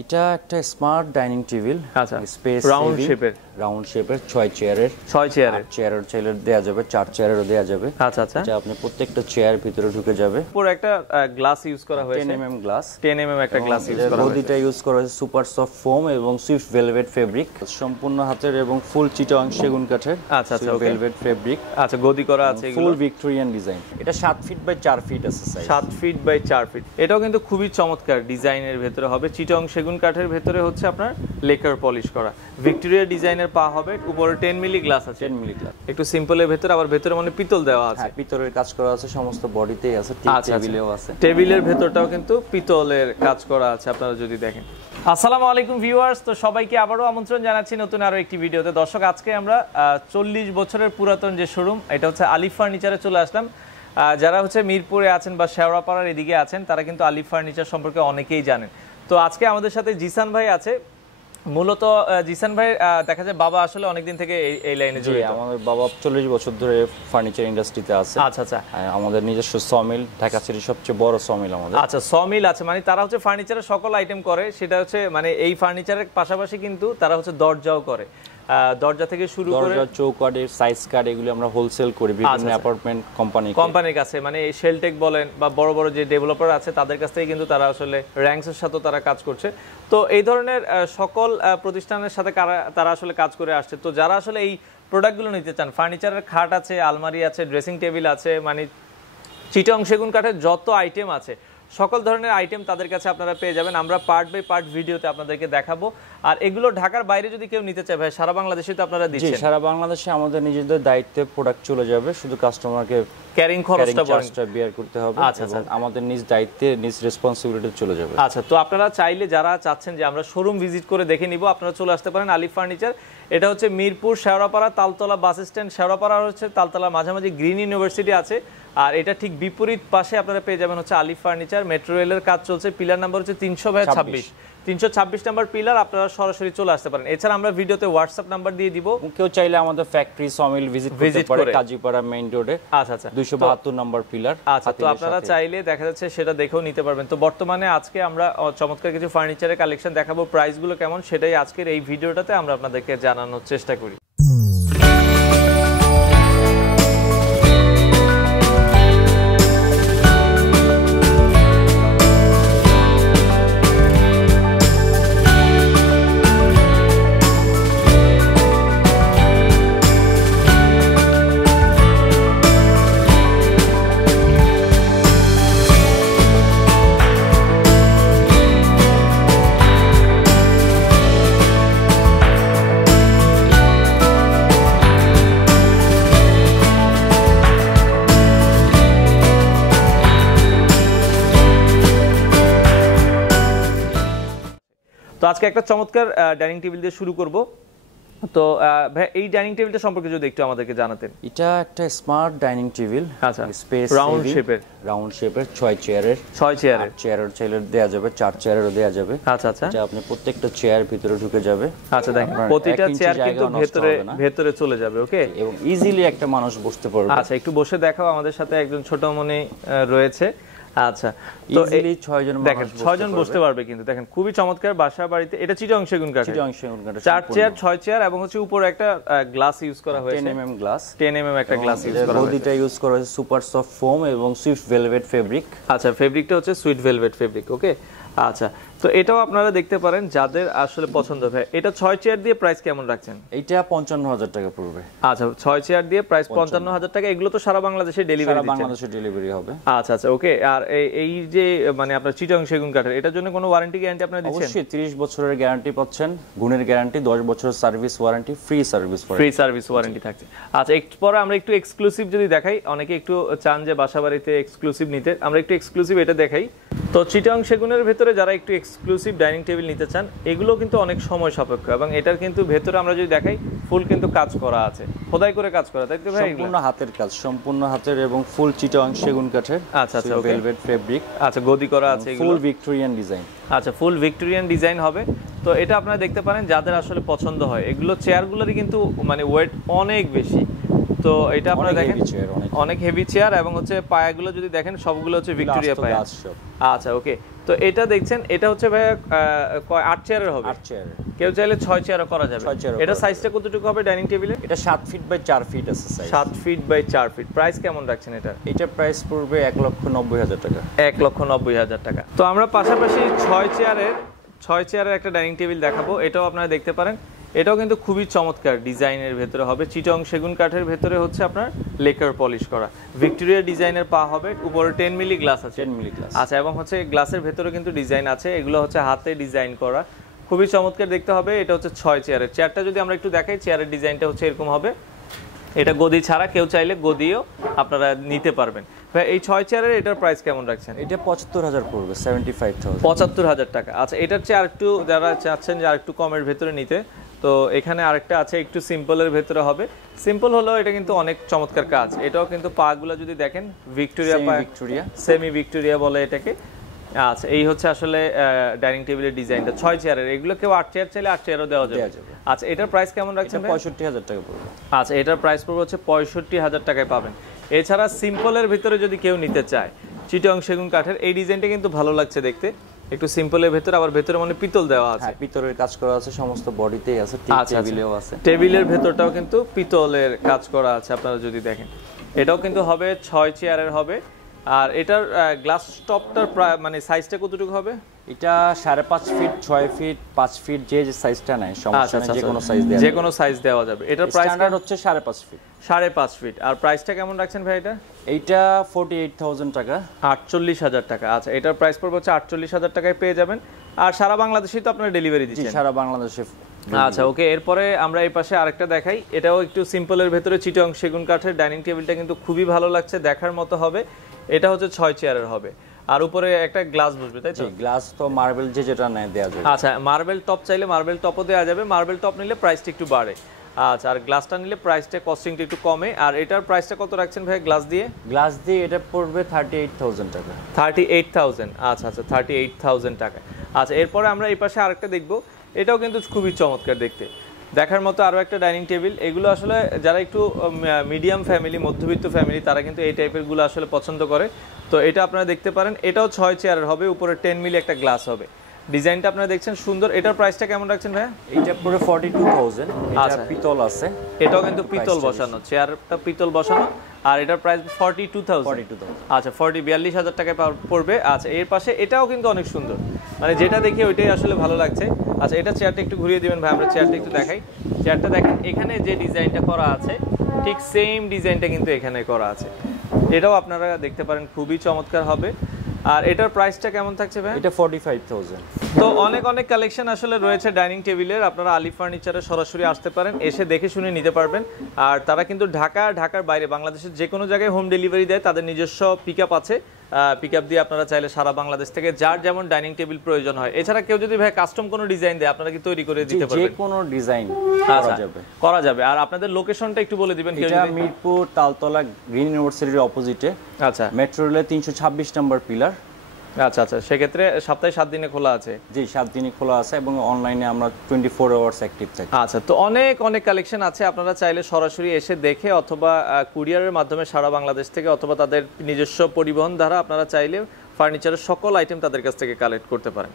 এটা একটা smart dining table. আচ্ছা, স্পেস রাউন্ড শেপের 6 চেয়ারের 6 চেয়ারের দেয়া যাবে, 4 চেয়ারেরও দেয়া যাবে। আচ্ছা আচ্ছা, এটা আপনি প্রত্যেকটা চেয়ার ভিতরে ঢুকে যাবে। পুরো একটা গ্লাস ইউজ করা হয়েছে, 10 mm গ্লাস, 10 mm একটা গ্লাস ইউজ করা হয়েছে। গদিটা ইউজ করা হয়েছে সুপার সফট ফোম এবং সুইফট ভেলভেট ফেব্রিক, সম্পূর্ণ হাতের এবং ফুল চিটাং সেগুন কাঠের। আচ্ছা আচ্ছা, ভেলভেট ফেব্রিক। আচ্ছা, গদি করা আছে, ফুল ভিক্টোরিয়ান ডিজাইন। এটা 7 ফিট বাই 4 ফিট আছে সাইজ, 7 ফিট বাই 4 ফিট। এটাও কিন্তু খুবই চমৎকার ডিজাইনের ভেতরে হবে, চিটাং সেগুন কাঠের ভেতরে হচ্ছে আপনার লেকার পলিশ করা, ভিক্টোরিয়া ডিজাইনের পা হবে, উপরে 10 মিলি গ্লাস আছে, 10 মিলি গ্লাস, একটু সিম্পলের ভেতরে, আবার ভেতরে মানে পিতল দেওয়া আছে। হ্যাঁ, পিতলের কাজ করা আছে, সমস্ত বডিতেই আছে, টেবিলেও আছে। টেবিলের ভেতরটাও কিন্তু পিতলের কাজ করা আছে, আপনারা যদি দেখেন। আসসালামু আলাইকুম ভিউয়ার্স, তো সবাইকে আবারও আমন্ত্রণ জানাচ্ছি নতুন আরো একটি ভিডিওতে। দর্শক, আজকে আমরা 40 বছরের পুরাতন যে শোরুম, এটা হচ্ছে আলিফ ফার্নিচারে চলে আসলাম। যারা হচ্ছে মিরপুরে আছেন বা শেওড়াপাড়ার এদিকে আছেন, তারা কিন্তু আলিফ ফার্নিচার সম্পর্কে অনেকেই জানেন। তো আজকে আমাদের সাথে জিসান ভাই আছে। মূলত জিসান ভাই দেখা যায় বাবা আসলে অনেকদিন থেকে এই লাইনে জড়িত। আমাদের বাবা 40 বছর ধরে ফার্নিচার ইন্ডাস্ট্রিতে আছে। আচ্ছা আচ্ছা, আমাদের নিজস্ব সমিল, ঢাকা সিটির সবচেয়ে বড় সমিল আমাদের। আচ্ছা, সমিল আছে, মানে তারা হচ্ছে ফার্নিচারের সকল আইটেম করে। সেটা হচ্ছে মানে এই ফার্নিচারের পাশাপাশি কিন্তু তারা হচ্ছে দরজাও করে, দরজা থেকে শুরু করে চৌকাঠ, সাইজ কাঠ, এগুলো আমরা হোলসেল করি বিভিন্ন অ্যাপার্টমেন্ট কোম্পানির কাছে। মানে শেলটেক বলেন বা বড় বড় যে ডেভেলপার আছে তাদের কাছ থেকে কিন্তু তারা আসলে র্যাঙ্কসের সাথে তারা কাজ করছে। তো এই ধরনের সকল প্রতিষ্ঠানের সাথে তারা আসলে কাজ করে আসছে। তো যারা আসলে এই প্রোডাক্টগুলো নিতে চান, ফার্নিচারের খাট আছে, আলমারি আছে, ড্রেসিং টেবিল আছে, মানে চিটাং সেগুন কাঠের যত আইটেম আছে সকল ধরনের আইটেম তাদের কাছে আপনারা পেয়ে যাবেন। আমরা পার্ট বাই পার্ট ভিডিওতে আপনাদেরকে দেখাবো। আর এগুলো ঢাকার বাইরে যদি কেউ নিতে চায় ভাই, সারা বাংলাদেশে তো আপনারা দিচ্ছেন? সারা বাংলাদেশে আমাদের নিজেদের দায়িত্বে প্রোডাক্ট চলে যাবে, শুধু কাস্টমারকে ক্যারিং খরচটা বিয়ার করতে হবে। এবং আমাদের নিজ দায়িত্বে নিজ রেসপন্সিবিলিটি চলে যাবে। আচ্ছা, তো আপনারা চাইলে যারা চাচ্ছেন যে আমরা শোরুম ভিজিট করে দেখে নিব, আপনারা চলে আসতে পারেন আলিফ ফার্নিচার। এটা হচ্ছে মিরপুর শেওড়াপাড়া তালতলা বাস স্ট্যান্ড, শেওড়াপাড়া হচ্ছে তালতলার মাঝামাঝি গ্রিন ইউনিভার্সিটি আছে। আর এটা ঠিক বিপরীত পাশে আপনারা পেয়ে যাবেন হচ্ছে আলিফ ফার্নিচার। মেট্রো রেলের কাজ চলছে, পিলার নাম্বার হচ্ছে 326 নাম্বার পিলার। আপনারা সরাসরি চলে আসতে পারেন। এছাড়া আমরা ভিডিওতে হোয়াটসঅ্যাপ নাম্বার দিয়ে দিব, কেউ চাইলে আমাদের ফ্যাক্টরি সমিল ভিজিট করতে পারে, কাজীপাড়া মেইন রোডে। আচ্ছা আচ্ছা, 272 নাম্বার পিলার। আচ্ছা, তো আপনারা চাইলে দেখা যাচ্ছে সেটা দেখেও নিতে পারবেন। তো বর্তমানে আজকে আমরা চমৎকার কিছু ফার্নিচারের কালেকশন দেখাবো, প্রাইসগুলো কেমন সেটাই আজকের এই ভিডিওটাতে আমরা আপনাদেরকে জানানোর চেষ্টা করি। তো আজকে একটা চমৎকার ডাইনিং টেবিল দিয়ে শুরু করব। তো ভাই, এই ডাইনিং টেবিলটা সম্পর্কে যদি একটু আমাদেরকে জানাতেন। এটা একটা স্মার্ট ডাইনিং টেবিল। আচ্ছা, স্পেস রাউন্ড শেপের 6 চেয়ারের দেয়া যাবে, 4 চেয়ারেরও দেয়া যাবে। আচ্ছা আচ্ছা, এটা আপনি প্রত্যেকটা চেয়ার ভিতরে ঢুকে যাবে। আচ্ছা, দেখেন প্রতিটা চেয়ার কিন্তু ভেতরে চলে যাবে। ওকে, এবং ইজিলি একটা মানুষ বসতে পারবে। আচ্ছা, একটু বসে দেখাও। আমাদের সাথে একজন ছোট মনি রয়েছে। আচ্ছা, তো ইজিলি 6 জন দেখেন 6 জন বসতে পারবে কিন্তু। দেখেন খুবই চমৎকার বাসা বাড়িতে। এটা চিটাং সেগুন কাঠ, 4 চেয়ার 6 চেয়ার, এবং হচ্ছে উপরে একটা গ্লাস ইউজ করা হয়েছে, 10 mm গ্লাস, 10 mm একটা গ্লাস ইউজ করা হয়েছে। গদিটা ইউজ করা হয়েছে সুপার সফট ফোম এবং সুইফট ভেলভেট ফেব্রিক। আচ্ছা, ফেব্রিকটা হচ্ছে সুইট ভেলভেট ফেব্রিক। ওকে, আচ্ছা, তো এটাও আপনারা দেখতে পারেন যাদের আসলে পছন্দ হয়। এটা 6 চেয়ার দিয়ে প্রাইস কেমন রাখছেন? এটা 55,000 টাকা পড়বে। আচ্ছা, 6 চেয়ার দিয়ে প্রাইস 55,000 টাকা। এগুলো তো সারা বাংলাদেশে ডেলিভারি হবে। আচ্ছা আচ্ছা, ওকে। আর এই যে মানে আপনার চিটাং সেগুন কাঠের, এটার জন্য কোনো ওয়ারেন্টি গ্যারান্টি আপনারা দিচ্ছেন? অবশ্যই 30 বছরের গ্যারান্টি পাচ্ছেন, গুণের গ্যারান্টি, 10 বছরের service warranty, free service warranty থাকছে। আচ্ছা, এরপরে আমরা একটু এক্সক্লুসিভ যদি দেখাই, অনেকে একটু চান যে বাসাবাড়িতে এক্সক্লুসিভ নিতে, আমরা একটু এক্সক্লুসিভ এটা দেখাই। তো চিটাং সেগুনের ভেতরে যারা একটু এক্সক্লুসিভ ডাইনিং টেবিল নিতে চান, এগুলো কিন্তু অনেক সময় সাপেক্ষ, এবং এটার কিন্তু ভেতরে আমরা যদি দেখাই ফুল কিন্তু কাজ করা আছে, খোদাই করে কাজ করা, তাই তো ভাই? সম্পূর্ণ হাতের কাজ, সম্পূর্ণ হাতের এবং ফুল চিটাং সেগুন কাঠের। আচ্ছা আচ্ছা, ভেলভেট ফেব্রিক। আচ্ছা, গদি করা আছে, ফুল ভিক্টোরিয়ান ডিজাইন। আচ্ছা, ফুল ভিক্টোরিয়ান ডিজাইন হবে। তো এটা আপনারা দেখতে পারেন যাদের আসলে পছন্দ হয়। এগুলো চেয়ারগুলোরই কিন্তু মানে ওয়েট অনেক বেশি, তো এটা আপনারা দেখেন হেভি চেয়ার, অনেক হেভি চেয়ার, এবং হচ্ছে পায়াগুলো যদি দেখেন সবগুলো হচ্ছে ভিক্টোরিয়া পায়া। আচ্ছা ওকে, তো এটা দেখছেন এটা হচ্ছে ভাই 8 চেয়ারের হবে। 8 চেয়ার, কেউ চাইলে 6 চেয়ারও করা যাবে। এটা সাইজটা কতটুকু হবে ডাইনিং টেবিলে? এটা 7 ফিট বাই 4 ফিট আছে size. 7 feet by 4 feet. Price কেমন রাখছেন এটা? এটা প্রাইস পড়বে 1,90,000 টাকা। 1,90,000 টাকা। তো আমরা পাশাপাশি 6 চেয়ারের একটা ডাইনিং টেবিল দেখাবো, এটাও আপনারা দেখতে পারেন। এটাও কিন্তু খুবই চমৎকার ডিজাইনের ভেতরে হবে, চিটং সেগুন কাঠের ভেতরে হচ্ছে আপনার লেকার পলিশ করা, ভিক্টোরিয়া ডিজাইনের পা হবে, উপরে 10 মিলি গ্লাস আছে। 10 মিলি গ্লাস। আচ্ছা, এবং হচ্ছে গ্লাসের ভেতরে কিন্তু ডিজাইন আছে, এগুলো হচ্ছে হাতে ডিজাইন করা, খুবই চমৎকার দেখতে হবে। এটা হচ্ছে 6 চেয়ারের। চেয়ারটা যদি আমরা একটু দেখাই, চেয়ারের ডিজাইনটা হচ্ছে এরকম হবে। এটা গদি ছাড়া, কেউ চাইলে গদিও আপনারা নিতে পারবেন। ভাই এই 6 চেয়ারের এটার প্রাইস কেমন রাখছেন? এটা 75,000 পড়বে, 75,000। 75,000 টাকা। আচ্ছা, এটার চেয়ে আরেকটু যারা চাচ্ছেন যে আরেকটু কমের ভেতরে নিতে, তো এখানে আরেকটা আছে একটু সিম্পলের ভেতরে হবে। সিম্পল হলেও এটা কিন্তু অনেক চমৎকার কাজ। এটাও কিন্তু পাগুলো যদি দেখেন ভিক্টোরিয়া পা, সেমি ভিক্টোরিয়া বলে এটাকে। আচ্ছা, এই হচ্ছে আসলে ডাইনিং টেবিলের ডিজাইনটা 6 চেয়ারের। এগুলো কেউ 8 চেয়ার চাইলে 8 চেয়ারও দেওয়া যাবে। আচ্ছা, এটার প্রাইস কেমন রাখছেন? 65,000 টাকা পড়বে। আচ্ছা, এটার প্রাইস পড়বে হচ্ছে 65,000 টাকায় পাবেন। এছাড়া সিম্পলের ভিতরে যদি কেউ নিতে চায়, চিটং সেগুন কাঠের এই ডিজাইনটা কিন্তু ভালো লাগছে দেখতে, একটু সিম্পলের ভেতরে, আবার ভেতরে মানে পিতল দেওয়া আছে। হ্যাঁ, পিতলের কাজ করা আছে, সমস্ত বডিতেই আছে, টেবিলেও আছে। টেবিলের ভেতরটাও কিন্তু পিতলের কাজ করা আছে, আপনারা যদি দেখেন। এটাও কিন্তু হবে 6 চেয়ারের হবে। আর এটার গ্লাস টপটার মানে সাইজটা কতটুকু হবে? এটা 5.5 ফিট, 6 ফিট, 5 ফিট, যে সাইজটা নাই সমস্যা নেই, যে কোনো সাইজ দেওয়া, যে কোনো সাইজ দেওয়া যাবে। এটার প্রাইস স্ট্যান্ডার্ড হচ্ছে 5.5 ফিট। 5.5 ফিট। আর প্রাইসটা কেমন রাখছেন ভাই এটা? এইটা 48,000 টাকা। 48,000 টাকা। আচ্ছা, এটার প্রাইস পড়বে হচ্ছে 48,000 টাকায় পেয়ে যাবেন। আর সারা বাংলাদেশেই তো আপনারা ডেলিভারি দিচ্ছেন? জি, সারা বাংলাদেশে। আচ্ছা ওকে, এরপরে আমরা এই পাশে আরেকটা দেখাই। এটাও একটু সিম্পলের ভেতরে চিটং সেগুন কাঠের ডাইনিং টেবিলটা কিন্তু খুবই ভালো লাগছে, দেখার মতো হবে। এটা হচ্ছে 6 চেয়ারের হবে, আর উপরে একটা গ্লাস বসবে, তাই তো? গ্লাস তো মার্বেল যে যেটা নেয় দেওয়া যাবে। আচ্ছা, মার্বেল টপ চাইলে মার্বেল টপও দেওয়া যাবে। মার্বেল টপ নিলে প্রাইসটা একটু বাড়ে। আচ্ছা, আর গ্লাসটা নিলে প্রাইসটা কস্টিংটা একটু কমে। আর এটার প্রাইসটা কত রাখছেন ভাই গ্লাস দিয়ে? গ্লাস দিয়ে এটা পড়বে 38,000 টাকা। 38,000। আচ্ছা আচ্ছা, 38,000 টাকা। আচ্ছা, এরপরে আমরা এই পাশে আরেকটা দেখবো, এটাও কিন্তু খুবই চমৎকার দেখতে, দেখার মতো আরও একটা ডাইনিং টেবিল। এগুলো আসলে যারা একটু মিডিয়াম ফ্যামিলি, মধ্যবিত্ত ফ্যামিলি, তারা কিন্তু এই টাইপের গুলো আসলে পছন্দ করে। তো এটা আপনারা দেখতে পারেন, এটাও 6 চেয়ারের হবে, উপরে 10 মিলি একটা গ্লাস হবে। ডিজাইনটা আপনারা দেখছেন সুন্দর। এটার প্রাইসটা কেমন রাখছেন ভাই? এটা পুরো 42,000। এটা পিতল আছে, এটাও কিন্তু পিতল বসানো, চেয়ারটা পিতল বসানো। আর এটার প্রাইস 42,000। আচ্ছা, 42,000 টাকায় পড়বে। আচ্ছা, এর পাশে এটাও কিন্তু অনেক সুন্দর, মানে যেটা দেখে ওইটাই আসলে ভালো লাগছে। আচ্ছা, এটা চেয়ারটা একটু ঘুরিয়ে দিবেন ভাই, আমরা চেয়ারটা একটু দেখাই। চেয়ারটা দেখেন, এখানে যে ডিজাইনটা করা আছে ঠিক সেম ডিজাইনটা কিন্তু এখানে করা আছে। এটাও আপনারা দেখতে পারেন, খুবই চমৎকার হবে। আর এটার প্রাইসটা কেমন থাকছে ভাই? এটা 45,000। তো অনেক অনেক কালেকশন আসলে রয়েছে ডাইনিং টেবিলের। আপনারা আলিফ ফার্নিচারে সরাসরি আসতে পারেন, এসে দেখে শুনে নিতে পারবেন। আর তারা কিন্তু ঢাকার বাইরে বাংলাদেশের যে কোনো জায়গায় হোম ডেলিভারি দেয়, তাদের নিজস্ব পিকআপ আছে। পিকআপ দিয়ে আপনারা চাইলে সারা বাংলাদেশ থেকে যার যেমন ডাইনিং টেবিল প্রয়োজন হয়। এছাড়া কেউ যদি ভাই কাস্টম কোনো ডিজাইন দেয়, আপনারা কি তৈরি করে দিতে পারবেন? যে কোনো ডিজাইন করা যাবে। আর আপনাদের লোকেশনটা একটু বলে দিবেন। এটা মিরপুর তালতলা গ্রিন ইউনিভার্সিটির অপোজিটে। আচ্ছা, মেট্রো রেলের 326 নম্বর পিলার। আচ্ছা আচ্ছা, সেক্ষেত্রে সপ্তাহে 7 দিনে খোলা আছে? জি, 7 দিনই খোলা আছে, এবং অনলাইনে আমরা 24 আওয়ার্স অ্যাক্টিভ থাকি। আচ্ছা, তো অনেক অনেক কালেকশন আছে, আপনারা চাইলে সরাসরি এসে দেখে, অথবা কুরিয়ারের মাধ্যমে সারা বাংলাদেশ থেকে, অথবা তাদের নিজস্ব পরিবহন দ্বারা আপনারা চাইলে ফার্নিচারের সকল আইটেম তাদের কাছ থেকে কালেক্ট করতে পারেন।